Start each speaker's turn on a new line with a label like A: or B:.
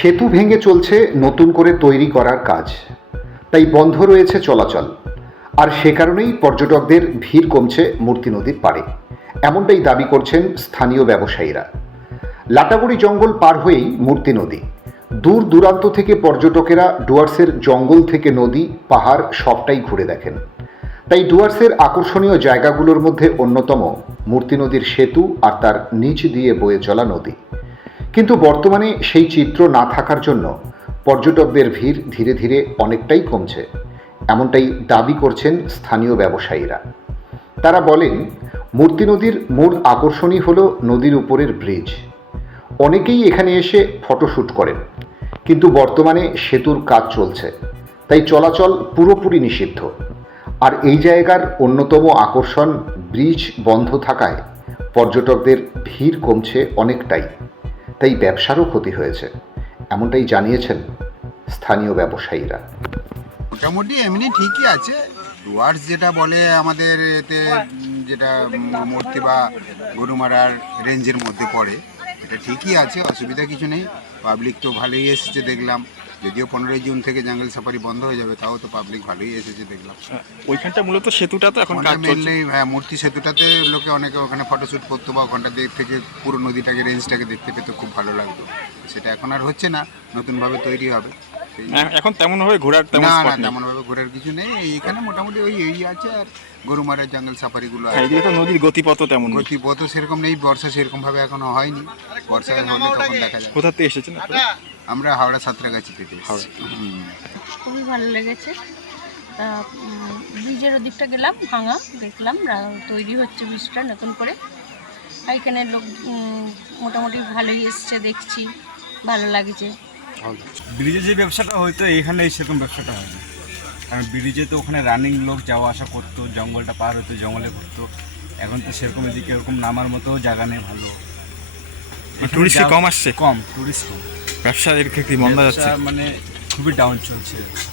A: সেতু ভেঙে চলছে নতুন করে তৈরি করার কাজ, তাই বন্ধ রয়েছে চলাচল। আর সে কারণেই পর্যটকদের ভিড় কমছে মূর্তি নদীর পাড়ে, এমনটাই দাবি করছেন স্থানীয় ব্যবসায়ীরা। লাটাগুড়ি জঙ্গল পার হয়েই মূর্তি নদী। দূর দূরান্ত থেকে পর্যটকেরা ডুয়ার্সের জঙ্গল থেকে নদী পাহাড় সবটাই ঘুরে দেখেন। তাই ডুয়ার্সের আকর্ষণীয় জায়গাগুলোর মধ্যে অন্যতম মূর্তি নদীর সেতু আর তার নিচ দিয়ে বয়ে চলা নদী। কিন্তু বর্তমানে সেই চিত্র না থাকার জন্য পর্যটকদের ভিড় ধীরে ধীরে অনেকটাই কমছে, এমনটাই দাবি করছেন স্থানীয় ব্যবসায়ীরা। তারা বলেন, মূর্তি নদীর মূল আকর্ষণই হলো নদীর উপরের ব্রিজ। অনেকেই এখানে এসে ফটোশ্যুট করেন, কিন্তু বর্তমানে সেতুর কাজ চলছে, তাই চলাচল পুরোপুরি নিষিদ্ধ। আর এই জায়গার অন্যতম আকর্ষণ ব্রিজ বন্ধ থাকায় পর্যটকদের ভিড় কমছে অনেকটাই, তাই ব্যবসারও ক্ষতি হয়েছে, এমনটাই জানিয়েছেন স্থানীয় ব্যবসায়ীরা।
B: মোটামুটি এমনি ঠিকই আছে। ডুয়ার্স যেটা বলে আমাদের এতে, যেটা মূর্তি বা গরুমারার রেঞ্জের মধ্যে পড়ে, এটা ঠিকই আছে, অসুবিধা কিছু নেই। পাবলিক তো ভালোই এসেছে দেখলাম, যদিও 15 জুন থেকে জঙ্গল সাফারি বন্ধ হয়ে যাবে, তাও তো পাবলিক ভালোই এসেছে দেখলাম।
C: ওইখানটা মূলত সেতুটা তো এখন কাজ চলছে।
B: মেনলি মূর্তি সেতুটাতে লোকে অনেকে ওখানে ফটোশ্যুট করতো বা ওখানটা থেকে পুরো নদীটাকে রেঞ্জটাকে দেখতে পেতে খুব ভালো লাগতো। সেটা এখন আর হচ্ছে না, নতুনভাবে তৈরি হবে।
C: এখন তেমনভাবে ঘোরার তেমন
B: না
C: স্পট
B: না,
C: নেই।
B: তেমনভাবে ঘোরার কিছু নেই। এইখানে মোটামুটি ওই এই আছে, আর গরুমারা জঙ্গল সাফারিগুলো আছে।
C: এদিকে তো নদীর গতিপথ তেমন নেই।
B: গতিপথ সেরকম নেই, বর্ষা সেরকমভাবে এখনো হয়নি। বর্ষা হলে তখন দেখা যায়।
C: কোথা থেকে এসেছেন আপনারা?
B: আমরা হাওড়া সাঁতরাগাছি থেকে এসেছি।
D: খুবই ভালো লেগেছে। ব্রিজের ওদিকটা গেলাম, ভাঙা দেখলাম, তৈরি হচ্ছে ব্রিজটা নতুন করে। এখানে লোক মোটামুটি ভালোই এসছে, দেখছি ভালো লাগছে।
E: ব্রিজে যে ব্যবসাটা হয়তো এখানে সেরকম ব্যবসাটা হয় না, কারণ ব্রিজে তো ওখানে রানিং লোক যাওয়া আসা করতো, জঙ্গলটা পার হতো, জঙ্গলে ঘুরতো। এখন তো সেরকম এদিকে এরকম নামার মতো জায়গা নেই ভালো।
C: টুরিস্ট কম আসছে,
E: কম টুরিস্ট কম,
C: ব্যবসা এর ক্ষেত্রে মন্দা যাচ্ছে,
E: মানে খুবই ডাউন চলছে।